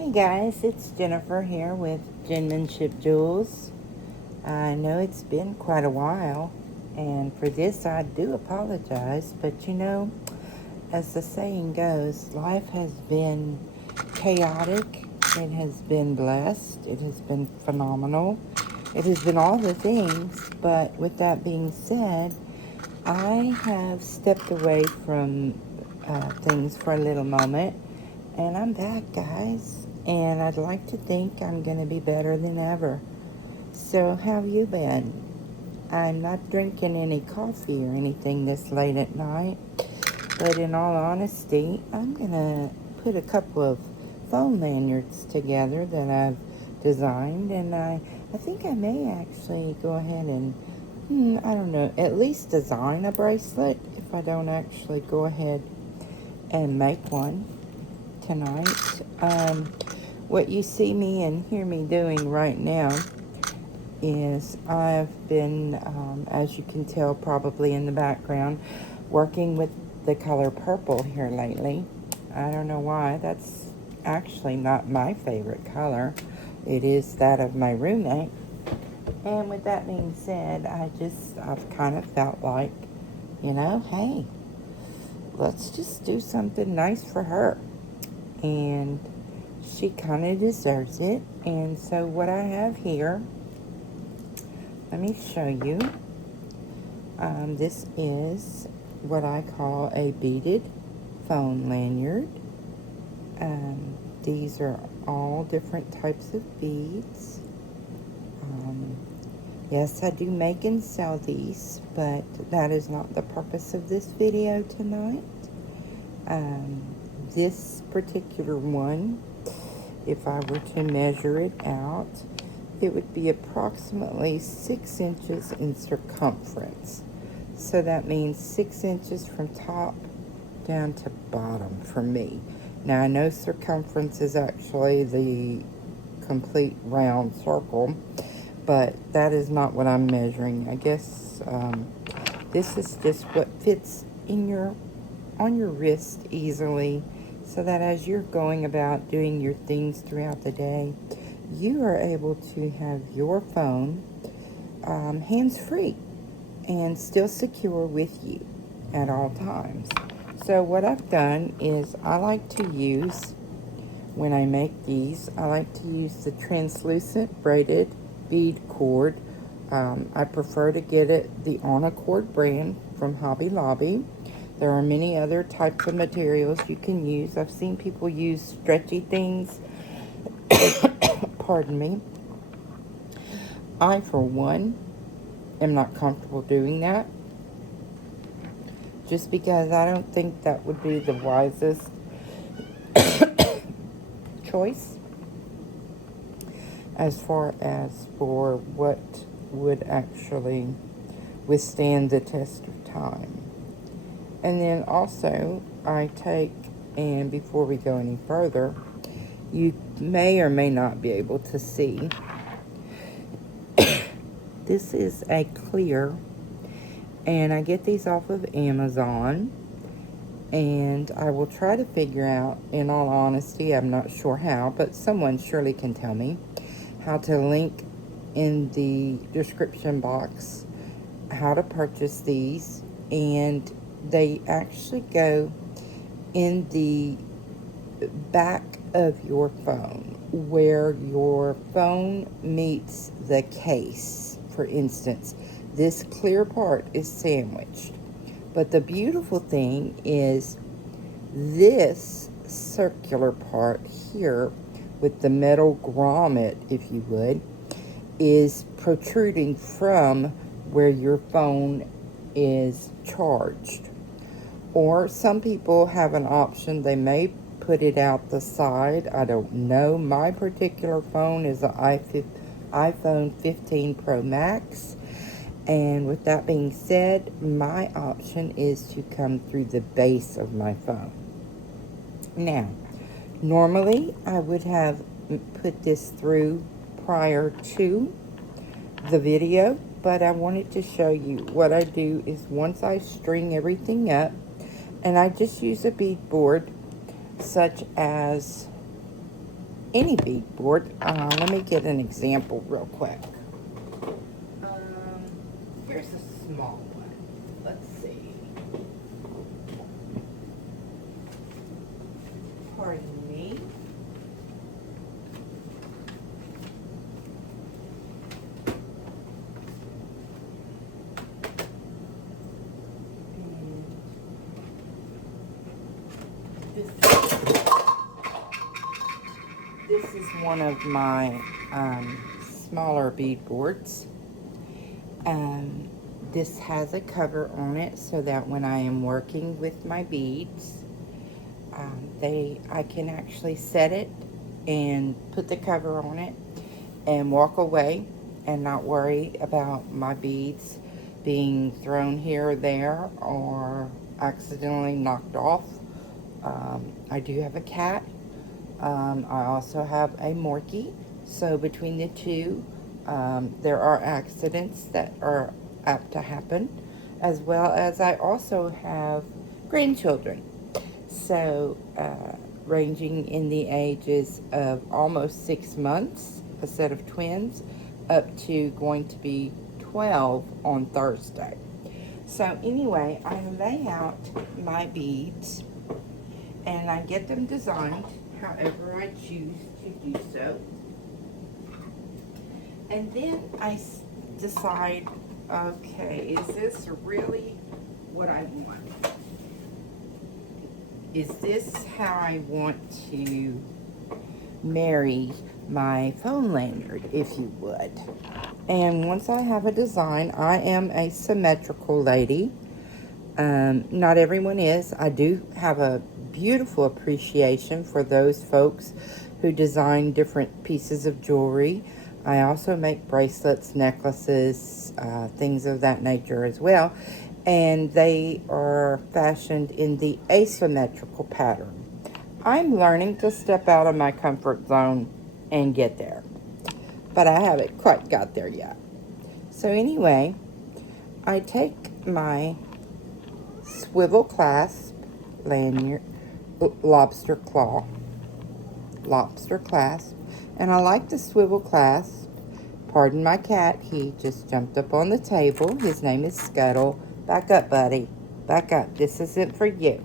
Hey guys, it's Jennifer here with JENN-Menship Jewels. I know it's been quite a while, and for this I do apologize, but you know, as the saying goes, life has been chaotic, it has been blessed, it has been phenomenal, it has been all the things, but with that being said, I have stepped away from things for a little moment, and I'm back, guys. And I'd like to think I'm going to be better than ever. So, how have you been? I'm not drinking any coffee or anything this late at night, but in all honesty, I'm going to put a couple of phone lanyards together that I've designed, and I think I may actually go ahead and I don't know, at least design a bracelet if I don't actually go ahead and make one tonight. What you see me and hear me doing right now is I've been, as you can tell probably in the background, working with the color purple here lately. I don't know why. That's actually not my favorite color. It is that of my roommate. And with that being said, I've kind of felt like, you know, hey, let's just do something nice for her. And she kind of deserves it. And so what I have here, let me show you. This is what I call a beaded phone lanyard. These are all different types of beads. Yes, I do make and sell these, but that is not the purpose of this video tonight. This particular one, if I were to measure it out, it would be approximately 6 inches in circumference. So that means 6 inches from top down to bottom for me. Now I know circumference is actually the complete round circle, but that is not what I'm measuring. I guess this is just what fits in on your wrist easily, so that as you're going about doing your things throughout the day, you are able to have your phone hands-free and still secure with you at all times. So what I've done is I like to use, when I make these, I like to use the translucent braided bead cord. I prefer to get it the On Accord brand from Hobby Lobby. There are many other types of materials you can use. I've seen people use stretchy things. Pardon me. I, for one, am not comfortable doing that, just because I don't think that would be the wisest choice as far as for what would actually withstand the test of time. And then also I take, and before we go any further, you may or may not be able to see, this is a clear, and I get these off of Amazon, and I will try to figure out, in all honesty, I'm not sure how, but someone surely can tell me how to link in the description box how to purchase these. And they actually go in the back of your phone, where your phone meets the case. For instance, this clear part is sandwiched, but the beautiful thing is this circular part here with the metal grommet, if you would, is protruding from where your phone is charged. Or some people have an option, they may put it out the side. I don't know. My particular phone is an iPhone 15 Pro Max. And with that being said, my option is to come through the base of my phone. Now, normally I would have put this through prior to the video, but I wanted to show you what I do is once I string everything up, and I just use a bead board such as any beadboard. Let me get an example real quick. Here's a small one. Let's see. Pardon me. This is one of my smaller beadboards. This has a cover on it so that when I am working with my beads, I can actually set it and put the cover on it and walk away and not worry about my beads being thrown here or there or accidentally knocked off. I do have a cat. I also have a Morkie. So between the two, there are accidents that are apt to happen, as well as I also have grandchildren. So ranging in the ages of almost 6 months, a set of twins, up to going to be 12 on Thursday. So anyway, I lay out my beads and I get them designed however I choose to do so. And then I decide, okay, is this really what I want? Is this how I want to marry my phone lanyard, if you would? And once I have a design, I am a symmetrical lady. Not everyone is. I do have a beautiful appreciation for those folks who design different pieces of jewelry. I also make bracelets, necklaces, things of that nature as well. And they are fashioned in the asymmetrical pattern. I'm learning to step out of my comfort zone and get there, but I haven't quite got there yet. So anyway, I take my swivel clasp lanyard, lobster clasp, and I like the swivel clasp. Pardon my cat, he just jumped up on the table. His name is Scuttle. Back up, buddy. Back up. This isn't for you.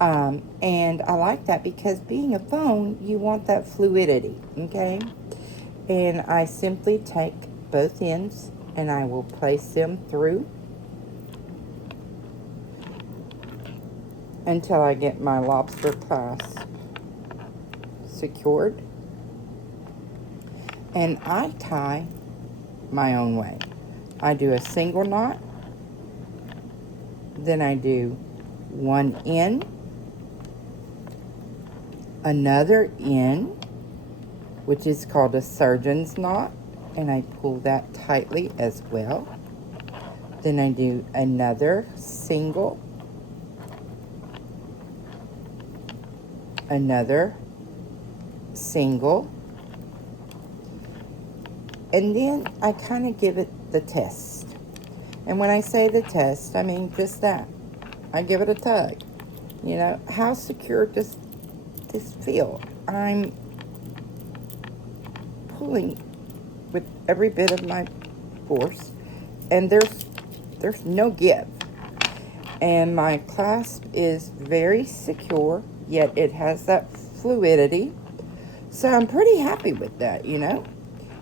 And I like that because being a phone, you want that fluidity, okay? And I simply take both ends and I will place them through until I get my lobster clasp secured. And I tie my own way. I do a single knot, then I do one in, another in, which is called a surgeon's knot, and I pull that tightly as well. Then I do another single, another single, and then I kind of give it the test. And when I say the test, I mean just that. I give it a tug. You know, how secure does this feel? I'm pulling with every bit of my force, and there's no give. And my clasp is very secure, yet it has that fluidity. So I'm pretty happy with that, you know.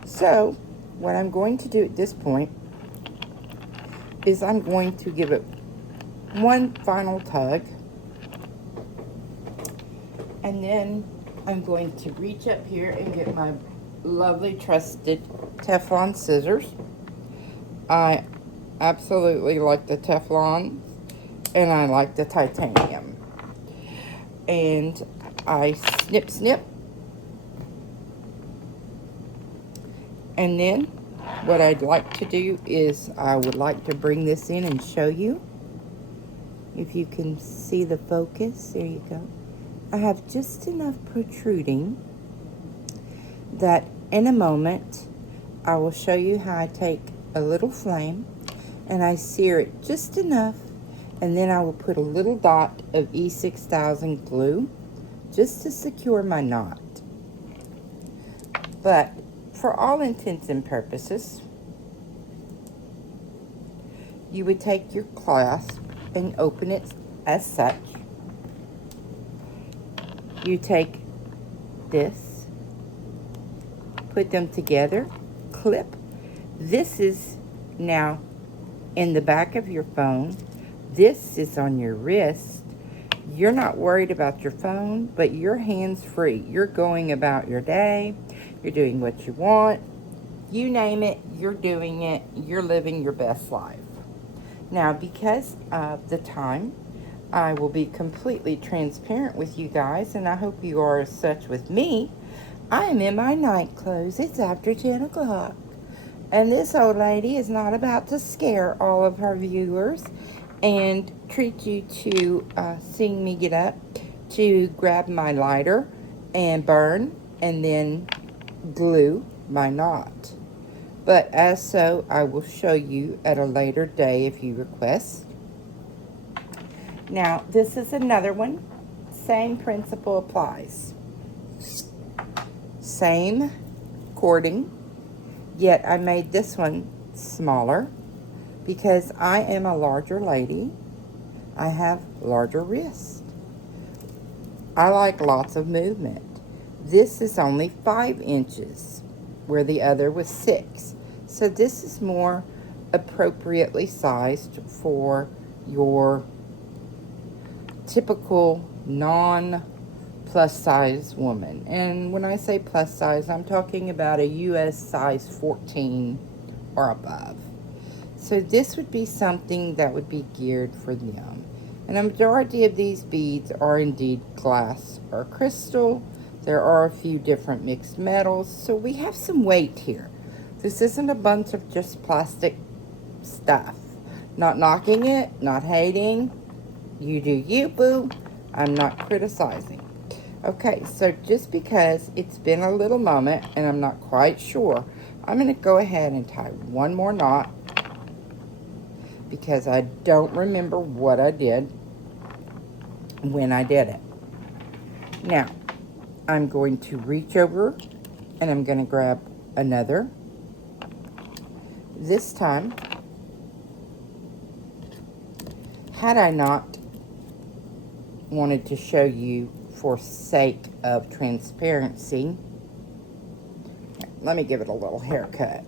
So what I'm going to do at this point is I'm going to give it one final tug, and then I'm going to reach up here and get my lovely trusted Teflon scissors. I absolutely like the Teflon and I like the titanium. And I snip, and then what I'd like to do is I would like to bring this in and show you. If you can see the focus, there you go. I have just enough protruding that in a moment I will show you how I take a little flame and I sear it just enough, and then I will put a little dot of E6000 glue just to secure my knot. But for all intents and purposes, you would take your clasp and open it as such. You take this, put them together, clip. This is now in the back of your phone. This is on your wrist. You're not worried about your phone, but your hands free. You're going about your day. You're doing what you want. You name it, you're doing it. You're living your best life. Now, because of the time, I will be completely transparent with you guys, and I hope you are as such with me. I am in my night clothes. It's after 10 o'clock. And this old lady is not about to scare all of her viewers and treat you to seeing me get up to grab my lighter and burn and then glue my knot. But as so, I will show you at a later day if you request. Now, this is another one. Same principle applies. Same cording, yet I made this one smaller because I am a larger lady. I have larger wrists. I like lots of movement. This is only 5 inches, where the other was 6. So this is more appropriately sized for your typical non-plus size woman. And when I say plus size, I'm talking about a US size 14 or above. So this would be something that would be geared for them. And a majority of these beads are indeed glass or crystal. There are a few different mixed metals, so we have some weight here. This isn't a bunch of just plastic stuff. Not knocking it, not hating. You do you, boo. I'm not criticizing. Okay, so just because it's been a little moment and I'm not quite sure, I'm going to go ahead and tie one more knot because I don't remember what I did when I did it. Now, I'm going to reach over and I'm going to grab another. This time, had I not wanted to show you for sake of transparency, let me give it a little haircut.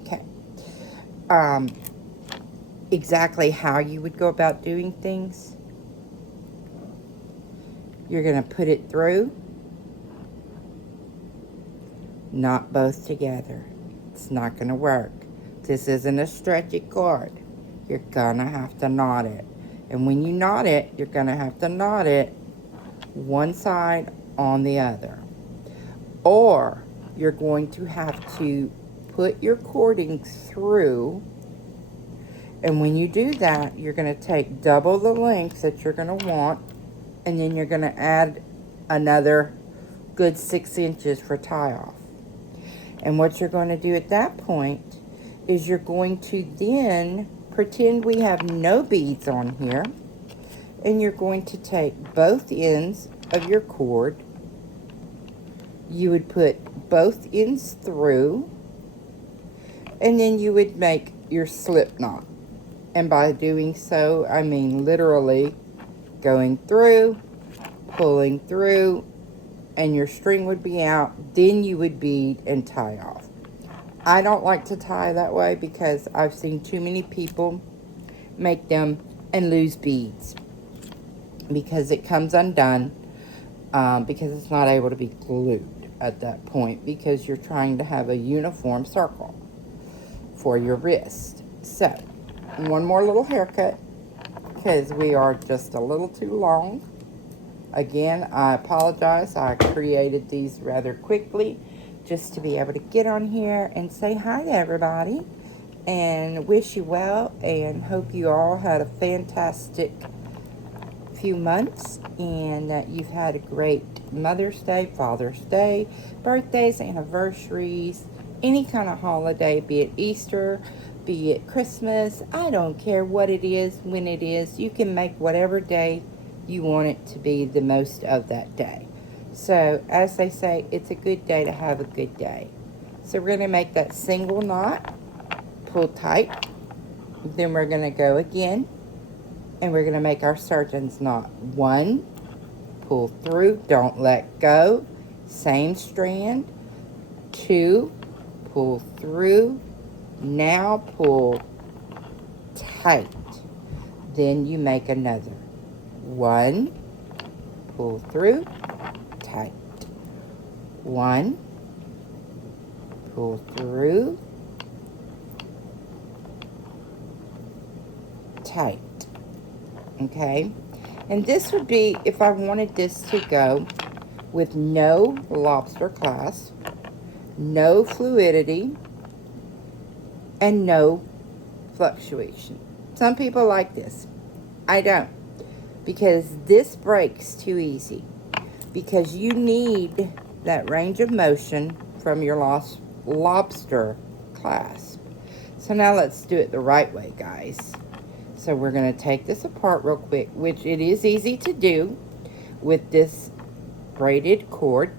Okay. Exactly how you would go about doing things. You're going to put it through, not both together. It's not going to work. This isn't a stretchy cord. You're going to have to knot it. And when you knot it, you're going to have to knot it one side on the other. Or you're going to have to put your cording through. And when you do that, you're going to take double the length that you're going to want. And then you're going to add another good 6 inches for tie off. And what you're going to do at that point is you're going to then pretend we have no beads on here. And you're going to take both ends of your cord. You would put both ends through. And then you would make your slip knot. And by doing so, I mean literally going through, pulling through, and your string would be out. Then you would bead and tie off. I don't like to tie that way because I've seen too many people make them and lose beads because it comes undone because it's not able to be glued at that point because you're trying to have a uniform circle for your wrist. So, one more little haircut because we are just a little too long. Again, I apologize. I created these rather quickly just to be able to get on here and say hi to everybody and wish you well and hope you all had a fantastic few months and that you've had a great Mother's Day, Father's Day, birthdays, anniversaries, any kind of holiday, be it Easter, be it Christmas. I don't care what it is, when it is. You can make whatever day you want it to be the most of that day. So, as they say, it's a good day to have a good day. So we're going to make that single knot, pull tight, then we're going to go again, and we're going to make our surgeon's knot. 1, pull through, don't let go, same strand. 2, pull through, now pull tight. Then you make another. 1, pull through, tight. 1, pull through, tight. Okay? And this would be if I wanted this to go with no lobster clasp, no fluidity, and no fluctuation. Some people like this. I don't. Because this breaks too easy. Because you need that range of motion from your lobster clasp. So now let's do it the right way, guys. So we're going to take this apart real quick, which it is easy to do with this braided cord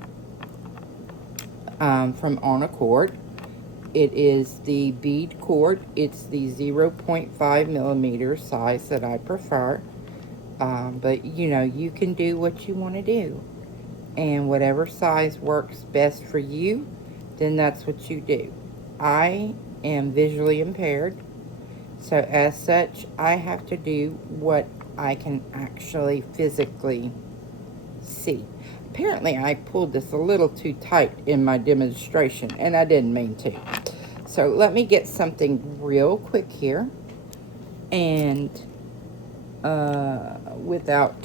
from On Accord. It is the bead cord. It's the 0.5 millimeter size that I prefer. But, you know, you can do what you want to do. And whatever size works best for you, then that's what you do. I am visually impaired. So as such, I have to do what I can actually physically see. Apparently, I pulled this a little too tight in my demonstration, and I didn't mean to. So let me get something real quick here. And without...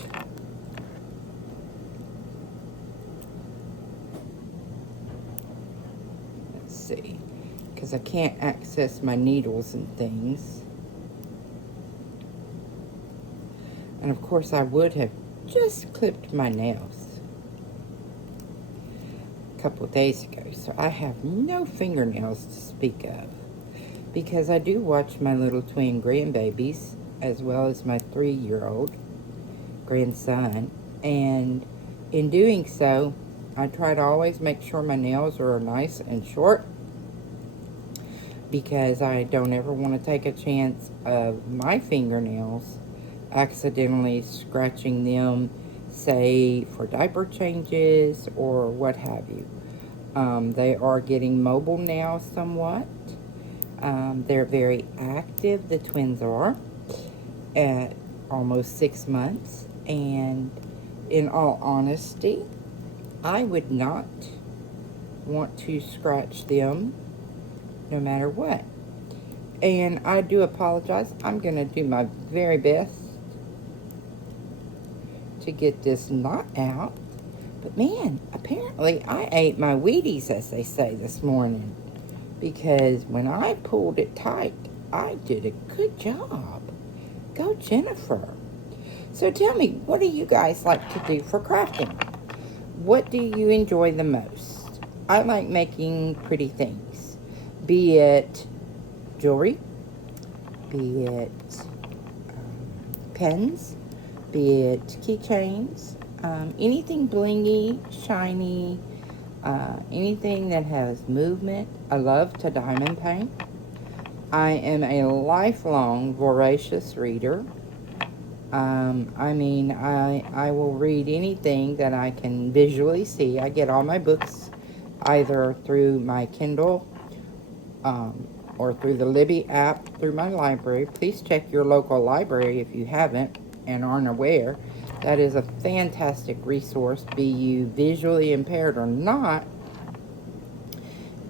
Let's see. Because I can't access my needles and things. And of course, I would have just clipped my nails a couple of days ago. So I have no fingernails to speak of. Because I do watch my little twin grandbabies, as well as my 3-year-old grandson. And in doing so, I try to always make sure my nails are nice and short. Because I don't ever want to take a chance of my fingernails accidentally scratching them, say for diaper changes or what have you. They are getting mobile now somewhat. They're very active, the twins are, at almost 6 months. And in all honesty, I would not want to scratch them no matter what. And I do apologize. I'm going to do my very best to get this knot out. But man, apparently I ate my Wheaties, as they say, this morning. Because when I pulled it tight, I did a good job. Go, Jennifer. So tell me, what do you guys like to do for crafting? What do you enjoy the most? I like making pretty things. Be it jewelry, be it pens, be it keychains, anything blingy, shiny, anything that has movement. I love to diamond paint. I am a lifelong voracious reader. I mean, I will read anything that I can visually see. I get all my books either through my Kindle or through the Libby app through my library. Please check your local library if you haven't and aren't aware. That is a fantastic resource, be you visually impaired or not,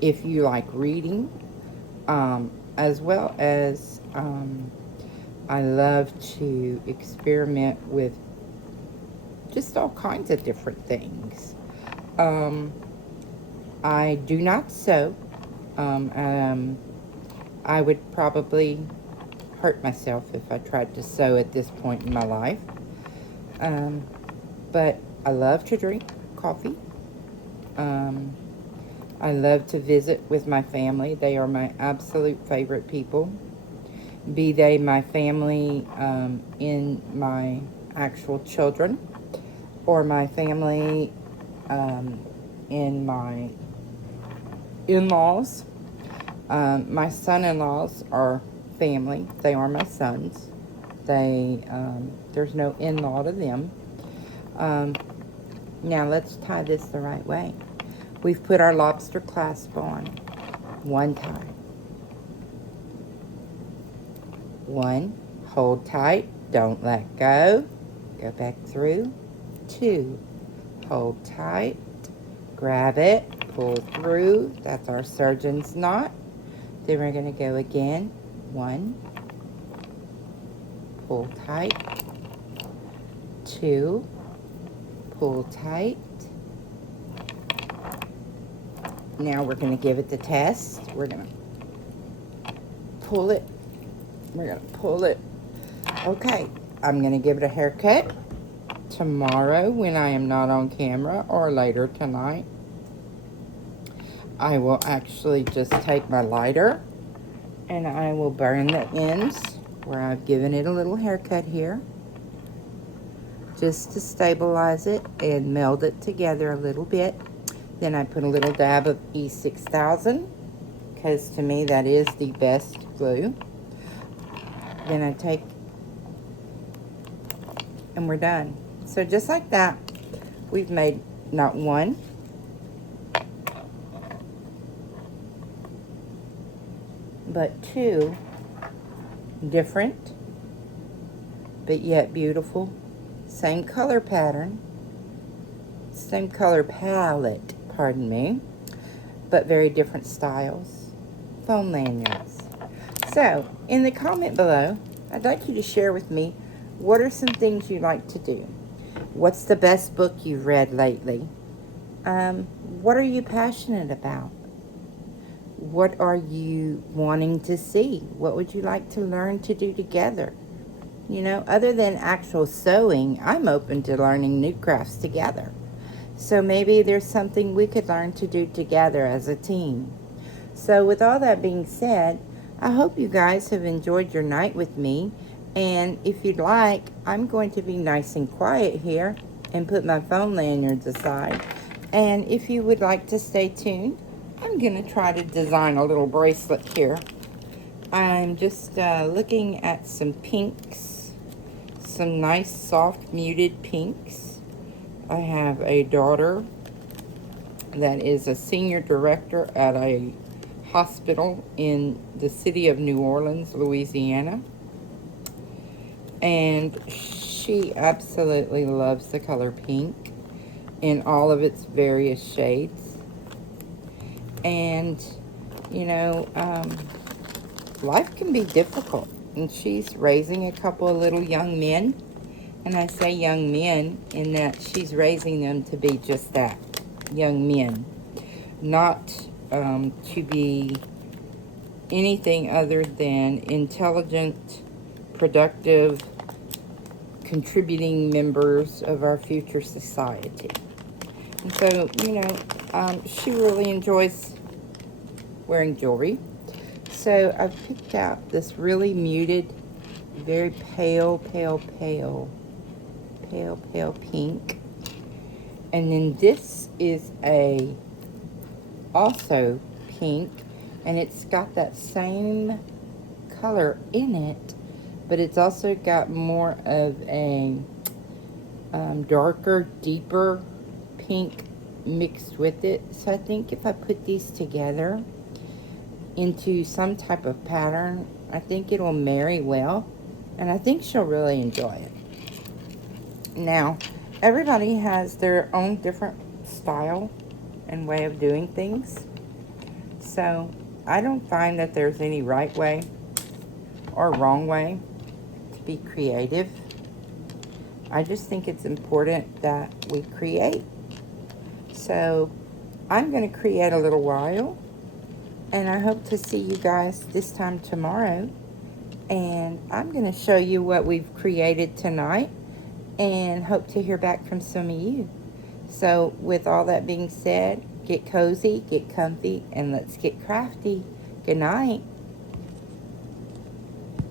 if you like reading, as well as I love to experiment with just all kinds of different things. I do not sew. I would probably hurt myself if I tried to sew at this point in my life. But I love to drink coffee. I love to visit with my family. They are my absolute favorite people. Be they my family in my actual children, or my family in my in-laws. My son-in-laws are family. They are my sons. There's no in-law to them. Now let's tie this the right way. We've put our lobster clasp on. One tie. One, hold tight, don't let go. Go back through. Two, hold tight, grab it, pull through. That's our surgeon's knot. Then we're going to go again. One, pull tight. Two, pull tight. Now we're going to give it the test. We're going to pull it. We're going to pull it. Okay, I'm going to give it a haircut tomorrow when I am not on camera, or later tonight. I will actually just take my lighter and I will burn the ends where I've given it a little haircut here, just to stabilize it and meld it together a little bit. Then I put a little dab of E6000, because to me that is the best glue. Then I take, and we're done. So just like that, we've made not one, but two different, but yet beautiful, same color pattern, same color palette, pardon me, but very different styles, foam lanyards. So, in the comment below, I'd like you to share with me, what are some things you like to do? What's the best book you've read lately? What are you passionate about? What are you wanting to see? What would you like to learn to do together? You know, other than actual sewing, I'm open to learning new crafts together. So maybe there's something we could learn to do together as a team. So with all that being said, I hope you guys have enjoyed your night with me. And if you'd like, I'm going to be nice and quiet here and put my phone lanyards aside. And if you would like to stay tuned, I'm going to try to design a little bracelet here. I'm just looking at some pinks, some nice soft muted pinks. I have a daughter that is a senior director at a hospital in the city of New Orleans, Louisiana. And she absolutely loves the color pink in all of its various shades. And, you know, life can be difficult. And she's raising a couple of little young men. And I say young men in that she's raising them to be just that, young men. Not to be anything other than intelligent, productive, contributing members of our future society. And so, you know, she really enjoys wearing jewelry. So I've picked out this really muted, very pale pink. And then this is a also pink, and it's got that same color in it, but it's also got more of a darker, deeper pink mixed with it. So I think if I put these together into some type of pattern, I think it'll marry well, and I think she'll really enjoy it. Now, everybody has their own different style and way of doing things. So I don't find that there's any right way or wrong way to be creative. I just think it's important that we create. So I'm going to create a little while, and I hope to see you guys this time tomorrow. And I'm going to show you what we've created tonight, and hope to hear back from some of you. So with all that being said, get cozy, get comfy, and let's get crafty. Good night.